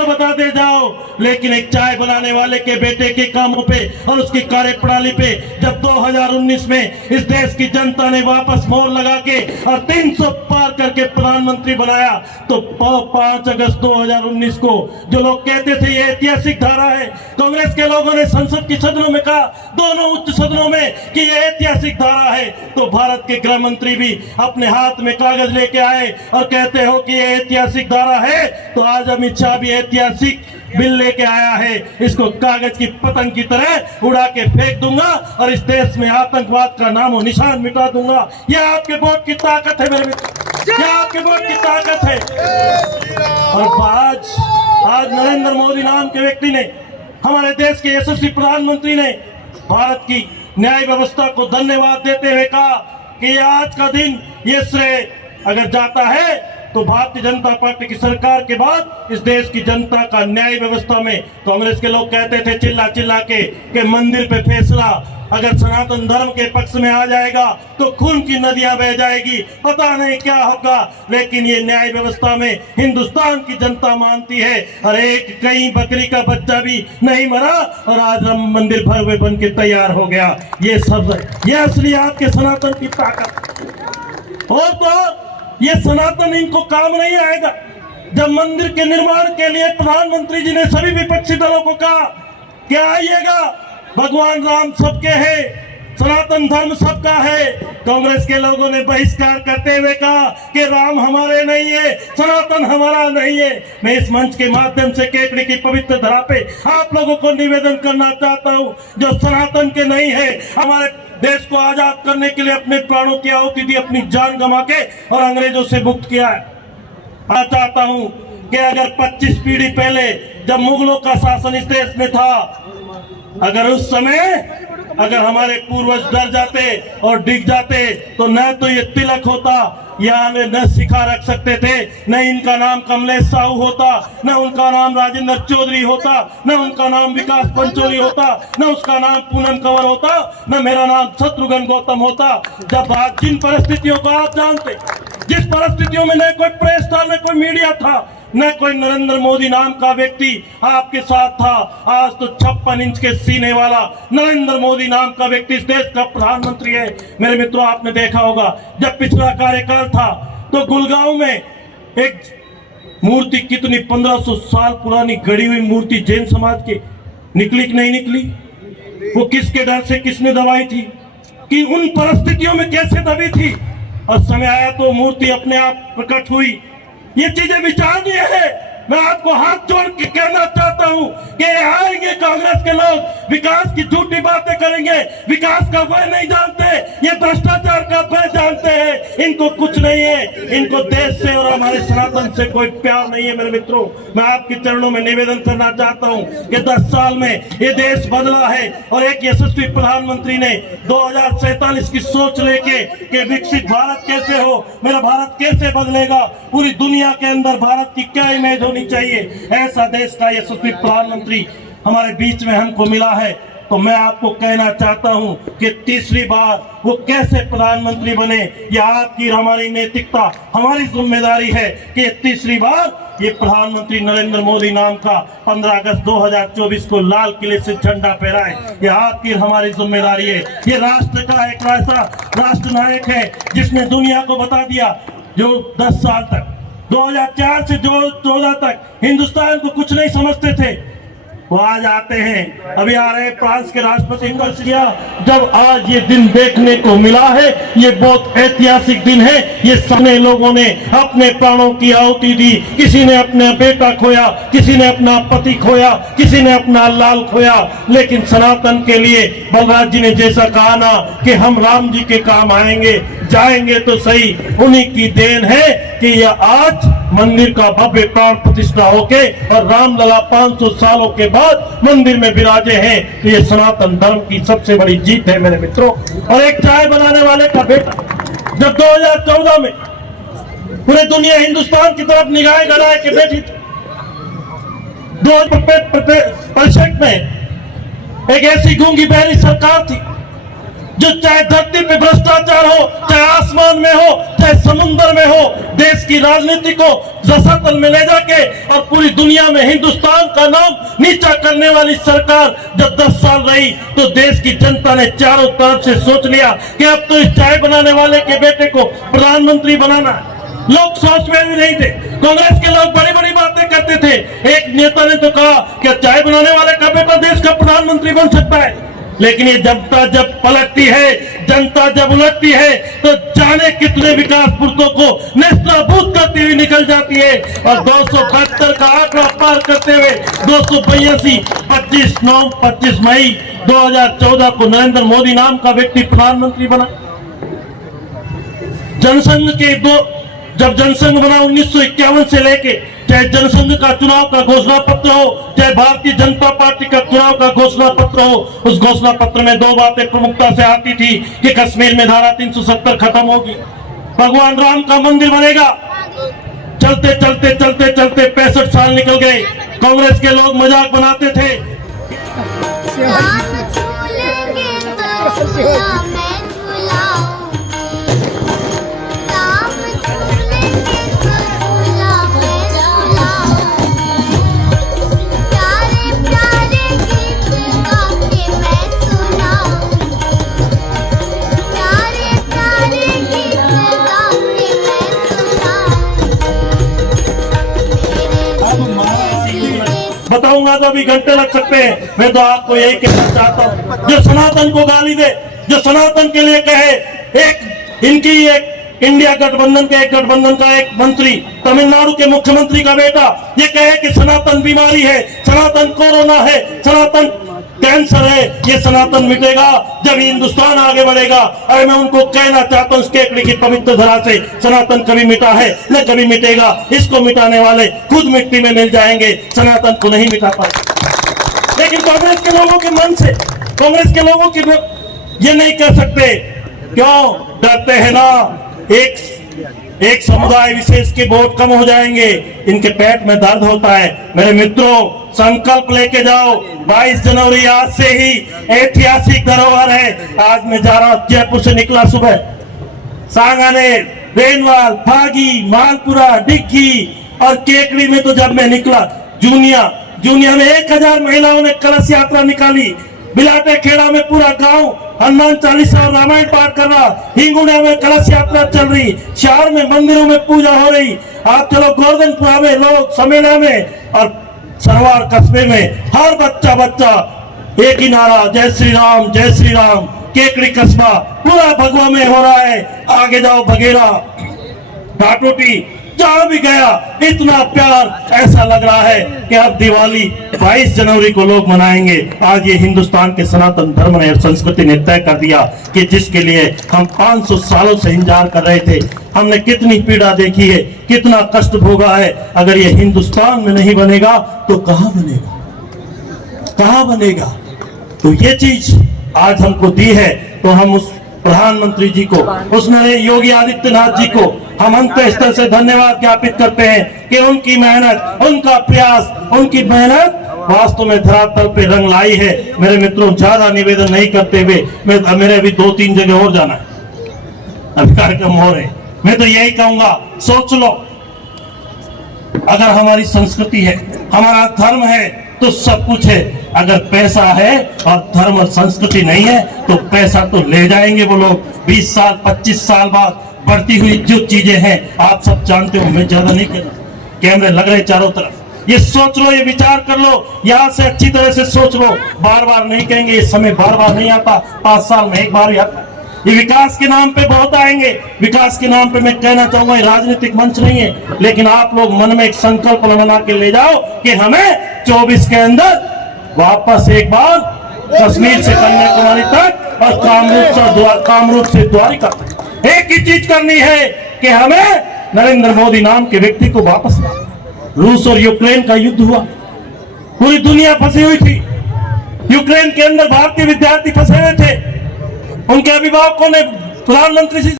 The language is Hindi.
तो बताते जाओ, लेकिन एक चाय बनाने वाले के बेटे के कामों पे और उसकी कार्यप्रणाली पे जब 2019 में इस देश की जनता ने वापस मोहर लगा के और 300 पार करके प्रधानमंत्री बनाया, तो 5 अगस्त 2019 को जो लोग कहते थे ये ऐतिहासिक धारा है, कांग्रेस के लोगों ने संसद के सदनों में कहा, दोनों उच्च सदनों में, कि ये ऐतिहासिक धारा है, तो भारत के गृह मंत्री भी अपने हाथ में कागज लेके आए और कहते हो कि ये ऐतिहासिक धारा है, तो आज अमित शाह भी ऐतिहासिक बिल लेके आया है, इसको कागज की पतंग की तरह उड़ा के फेंक दूंगा और इस देश में आतंकवाद का नामो निशान मिटा दूंगा। यह आपके वोट की ताकत है मेरे मित्र, यह आपके वोट की ताकत है। और आज नरेंद्र मोदी नाम के व्यक्ति ने, हमारे देश के यशस्वी प्रधानमंत्री ने भारत की न्याय व्यवस्था को धन्यवाद देते हुए कहा कि आज का दिन ये श्रेय अगर जाता है तो भारतीय जनता पार्टी की सरकार के बाद इस देश की जनता का न्याय व्यवस्था में। कांग्रेस के लोग कहते थे चिल्ला चिल्ला के मंदिर पे फैसला अगर सनातन धर्म के पक्ष में आ जाएगा तो खून की नदियां बह जाएगी, पता नहीं क्या होगा, लेकिन ये न्याय व्यवस्था में हिंदुस्तान की जनता मानती है। और एक कहीं बकरी का बच्चा भी नहीं मरा और आज राम मंदिर भव्य बन के तैयार हो गया। ये सब ये असली आपके सनातन की ताकत। और तो ये सनातन इनको काम नहीं आएगा। जब मंदिर के निर्माण के लिए प्रधानमंत्री जी ने सभी विपक्षी दलों को कहा कि आइएगा, भगवान राम सबके हैं, सनातन धर्म सबका है, कांग्रेस के लोगों ने बहिष्कार करते हुए कहा कि राम हमारे नहीं है, सनातन हमारा नहीं है। मैं इस मंच के माध्यम से केकड़ी की पवित्र धरा पे आप लोगों को निवेदन करना चाहता हूं, जो सनातन के नहीं है, हमारे देश को आजाद करने के लिए अपने प्राणों की आहुति दी, अपनी जान गंवा के और अंग्रेजों से मुक्त किया है। मैं चाहता हूं कि अगर 25 पीढ़ी पहले जब मुगलों का शासन इस देश में था, अगर उस समय अगर हमारे पूर्वज डर जाते और डिग जाते तो न तो ये तिलक होता, यहाँ में न शिखा रख सकते थे, न इनका नाम कमलेश साहू होता, न उनका नाम राजेंद्र चौधरी होता, न उनका नाम विकास पंचोली होता, न उसका नाम पूनम कंवर होता, न मेरा नाम शत्रुघ्न गौतम होता। जब आज जिन परिस्थितियों को आप जानते, जिस परिस्थितियों में न कोई प्रेस था, न कोई मीडिया था, न कोई नरेंद्र मोदी नाम का व्यक्ति आपके साथ था, आज तो 56 इंच के सीने वाला नरेंद्र मोदी नाम का व्यक्ति इस देश का प्रधानमंत्री है। मेरे मित्रों, आपने देखा होगा जब पिछला कार्यकाल था तो गुड़गांव में एक मूर्ति, कितनी 1500 साल पुरानी गड़ी हुई मूर्ति जैन समाज की, निकली कि नहीं निकली? वो किसके डर से किसने दबाई थी, कि उन परिस्थितियों में कैसे दबी थी, और समय आया तो मूर्ति अपने आप प्रकट हुई। ये चीजें विचारणीय है। मैं आपको हाथ जोड़ के कहना चाहता हूं कि आएंगे कांग्रेस के लोग, विकास की झूठी बातें करेंगे, विकास का वह नहीं जानते, ये भ्रष्टाचार का वह जानते हैं, इनको कुछ नहीं है, इनको देश से और हमारे सनातन से कोई प्यार नहीं है। मेरे मित्रों, मैं आपके चरणों में निवेदन करना चाहता हूं कि 10 साल में ये देश बदला है और एक यशस्वी प्रधानमंत्री ने 2047 की सोच लेके कि विकसित भारत कैसे हो, मेरा भारत कैसे बदलेगा, पूरी दुनिया के अंदर भारत की क्या इमेज होनी चाहिए, ऐसा देश का यशस्वी प्रधानमंत्री हमारे बीच में हमको मिला है। तो मैं आपको कहना चाहता हूं कि तीसरी बार वो कैसे प्रधानमंत्री बने, यह आपकी हमारी नैतिकता, हमारी जिम्मेदारी है कि तीसरी बार ये प्रधानमंत्री नरेंद्र मोदी नाम का 15 अगस्त 2024 को लाल किले से झंडा फहराए। यह आपकी हमारी जिम्मेदारी है। ये राष्ट्र का एक ऐसा राष्ट्र नायक है जिसने दुनिया को बता दिया, जो 10 साल तक 2004 से 2014 तक हिंदुस्तान को कुछ नहीं समझते थे, वो आज आते हैं। अभी आ रहे फ्रांस के राष्ट्रपति किया, जब आज ये दिन देखने को मिला है, ये बहुत ऐतिहासिक दिन है। ये सारे लोगों ने अपने प्राणों की आहुति दी, किसी ने अपना बेटा खोया, किसी ने अपना पति खोया, किसी ने अपना लाल खोया, लेकिन सनातन के लिए बलराज जी ने जैसा कहा ना कि हम राम जी के काम आएंगे, जाएंगे तो सही, उन्हीं की देन है कि यह आज मंदिर का भव्य प्राण प्रतिष्ठा होके और रामलला 500 सालों के बाद मंदिर में विराजे हैं। तो ये सनातन धर्म की सबसे बड़ी जीत है मेरे मित्रों। और एक चाय बनाने वाले का बेटा जब 2014 में पूरे दुनिया हिंदुस्तान की तरफ निगाहें गड़ाए के बैठी थी, 2065 में एक ऐसी गूंगी बहरी सरकार थी जो चाहे धरती पे भ्रष्टाचार हो, चाहे आसमान में हो, चाहे समुद्र में हो, देश की राजनीति को रसातल में ले जाके और पूरी दुनिया में हिंदुस्तान का नाम नीचा करने वाली सरकार जब 10 साल रही तो देश की जनता ने चारों तरफ से सोच लिया कि अब तो इस चाय बनाने वाले के बेटे को प्रधानमंत्री बनाना है। लोग सोच में भी नहीं थे। कांग्रेस के लोग बड़ी बड़ी बातें करते थे। एक नेता ने तो कहा कि चाय बनाने वाले का बेटा देश का प्रधानमंत्री बन सकता है। लेकिन ये जनता जब पलटती है, जनता जब उलटती है तो जाने कितने विकास पुरुषों को नेस्तनाबूद करती हुई निकल जाती है और 272 का आंकड़ा पार करते हुए 282 25 मई 2014 को नरेंद्र मोदी नाम का व्यक्ति प्रधानमंत्री बना। जनसंघ के जब जनसंघ बना 1951 से लेके, चाहे जनसंघ का चुनाव का घोषणा पत्र हो, चाहे भारतीय जनता पार्टी का चुनाव का घोषणा पत्र हो, उस घोषणा पत्र में 2 बातें प्रमुखता से आती थी कि कश्मीर में धारा 370 खत्म होगी, भगवान राम का मंदिर बनेगा। चलते चलते चलते चलते 65 साल निकल गए। कांग्रेस के लोग मजाक बनाते थे। बताऊंगा तो अभी घंटे लग सकते हैं। मैं तो आपको यही कहना चाहता हूं, जो सनातन को गाली दे, जो सनातन के लिए कहे, एक इंडिया गठबंधन का एक मंत्री, तमिलनाडु के मुख्यमंत्री का बेटा ये कहे कि सनातन बीमारी है, सनातन कोरोना है, सनातन कैंसर है, ये सनातन मिटेगा जब हिंदुस्तान आगे बढ़ेगा। अरे मैं उनको कहना चाहता हूँ, केकड़ी की पवित्र धरा से सनातन कभी मिटा है न कभी मिटेगा। इसको मिटाने वाले खुद मिट्टी में मिल जाएंगे, सनातन को नहीं मिटा पाए। लेकिन कांग्रेस के लोगों के मन से, कांग्रेस के लोगों की ये नहीं कह सकते। क्यों डरते हैं ना? एक समुदाय विशेष के वोट कम हो जाएंगे, इनके पेट में दर्द होता है। मेरे मित्रों, संकल्प लेके जाओ। 22 जनवरी आज से ही ऐतिहासिक धरोहर है। आज मैं जा रहा हूं, जयपुर से निकला सुबह, सांगानेर, रेनवाल, फागी, मालपुरा, डिग्गी और केकड़ी में तो जब मैं निकला, जूनिया में 1000 महिलाओं ने कलश यात्रा निकाली। बिलाटे खेड़ा में पूरा गांव हनुमान चालीसा और रामायण पाठ कर रहा। हिंगुड़िया में कलश यात्रा चल रही। शहर में मंदिरों में पूजा हो रही। आप चलो गोवर्धनपुरा में, लोग समेड़ा में और सरवार कस्बे में हर बच्चा एक ही नारा, जय श्री राम जय श्री राम। केकड़ी कस्बा पूरा भगवा में हो रहा है। आगे जाओ बघेरा, घाटोटी, जहां भी गया इतना प्यार, ऐसा लग रहा है कि अब दिवाली 22 जनवरी को लोग मनाएंगे। आज ये हिंदुस्तान के सनातन धर्म ने और संस्कृति ने तय कर दिया कि जिसके लिए हम 500 सालों से इंतजार कर रहे थे, हमने कितनी पीड़ा देखी है, कितना कष्ट भोगा है। अगर ये हिंदुस्तान में नहीं बनेगा तो कहां बनेगा, कहां बनेगा? तो ये चीज आज हमको दी है, तो हम उस प्रधानमंत्री जी को, उसने योगी आदित्यनाथ जी को हम अंत स्तर से धन्यवाद ज्ञापित करते हैं कि उनकी मेहनत, उनका प्रयास, उनकी मेहनत वास्तव में धरातल पे रंग लाई है। मेरे मित्रों, ज्यादा निवेदन नहीं करते हुए मेरे अभी 2-3 जगह और जाना है, अभी कार्यक्रम हो रहे। मैं तो यही कहूंगा, सोच लो, अगर हमारी संस्कृति है, हमारा धर्म है तो सब कुछ है। अगर पैसा है और धर्म और संस्कृति नहीं है तो पैसा तो ले जाएंगे वो लोग। 20 साल 25 साल बाद बढ़ती हुई जो चीजें हैं आप सब जानते हो, मैं ज्यादा नहीं कहना। कैमरे लग रहे चारों तरफ। ये सोच लो, ये विचार कर लो, यहाँ से अच्छी तरह से सोच लो। बार बार नहीं कहेंगे, ये समय बार बार नहीं आता, 5 साल में एक बार ही आता। ये विकास के नाम पे बहुत आएंगे। विकास के नाम पे मैं कहना चाहूंगा, ये राजनीतिक मंच नहीं है, लेकिन आप लोग मन में एक संकल्प बना के ले जाओ कि हमें 24 के अंदर वापस एक बार कश्मीर से कन्याकुमारी तक और कामरूप से द्वारिका तक एक ही चीज करनी है कि हमें नरेंद्र मोदी नाम के व्यक्ति को वापस लाना। रूस और यूक्रेन का युद्ध हुआ, पूरी दुनिया फंसी हुई थी। यूक्रेन के अंदर भारतीय विद्यार्थी फंसे हुए थे, उनके अभिभावकों ने प्रधानमंत्री से